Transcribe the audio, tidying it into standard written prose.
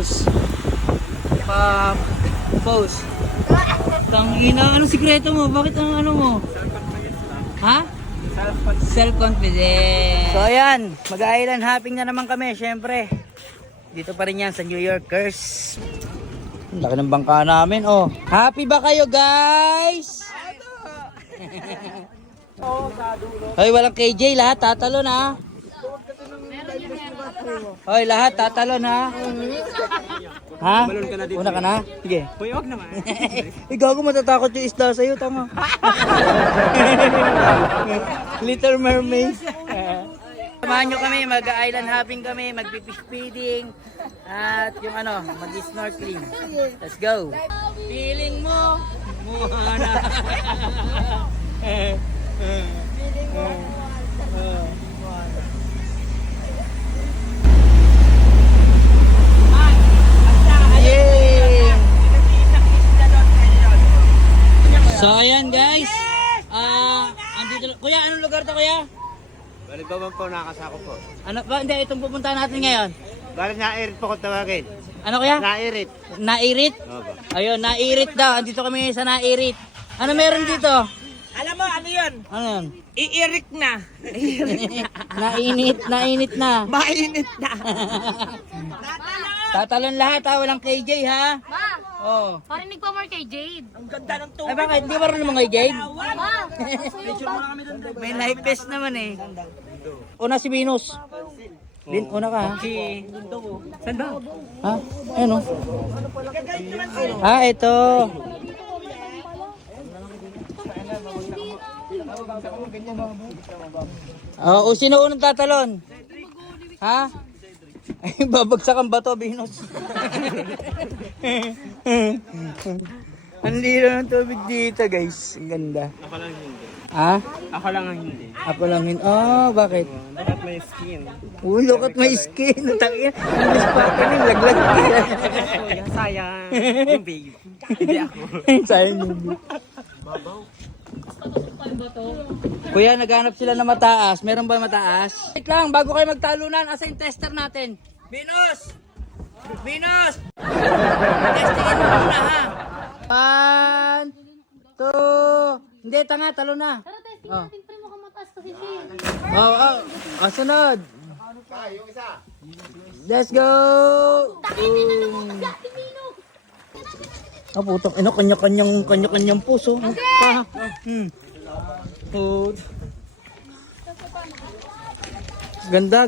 Pose. Pose. Tangina, anong sikreto mo? Bakit ang ano mo? Ha? Self-confidence. So ayan, mag-island hopping na naman kami, syempre. Dito pa rin yan sa New Yorkers. Laki ng bangka namin, oh. Happy ba kayo, guys? Hoy, walang KJ, lahat tatalon ha. Hoy, lahat tatalon ha. Ha? Una ka na? Sige. Uy, wag naman. Gago, matatakot yung isda sa'yo, tama. Little Mermaid. Samahan nyo kami, mag-island hopping kami, mag-fish feeding, at yung ano, mag-snorkeling. Let's go. Feeling mo, Moana. Feeling mo, so ayan guys, andito, kuya, anong lugar to kuya? Balibawan po, nakasako po. Ano ba, hindi, itong pupuntahan natin ngayon. Balik nairit po kung tawagin. Ano kuya? Nairit. Nairit? Opo. Ayun, Nairit daw, andito kami sa Nairit. Ano meron dito? Alam mo, ano yun? Ano yun? Iirik na. Nainit na. Mainit na. Tatalon lahat ha, walang KJ ha. Ma, Oh. parang nagpa-more kay Jade. Ang ganda ng Ay tubig. bakit, di ba rin mga KJ? Ma, May life vest naman eh. Una si Venus. Din, una ka ha. Saan ba? Ha? Ayun oh. Ah, ito. O sino unang tatalon? Ha? Ay, babagsak ang bato, Venus. Ang lino ng tubig dito, guys. Ang ganda. Ako lang hindi. Ha? Ako lang ang hindi. Ako lang yun. Oh, bakit? Dapat may skin. Look at my skin. Tangina. English pa ka rin. Laglag ka. Kuya, sayang. Yung babe. Hindi ako. Sayang yung Kuya, naghanap sila ng mataas. Meron ba mataas? Wait lang, bago kayo magtalunan, asa yung tester natin? Venus! Venus! Testingin mo muna ha. 1, 2, hindi, tanga, talo na. tara testing Oh. natin, pre, mukhang mataas kasi siya. Sunod. Let's go! Ah, putang ina, kanya-kanyang puso. Oh. Ganda.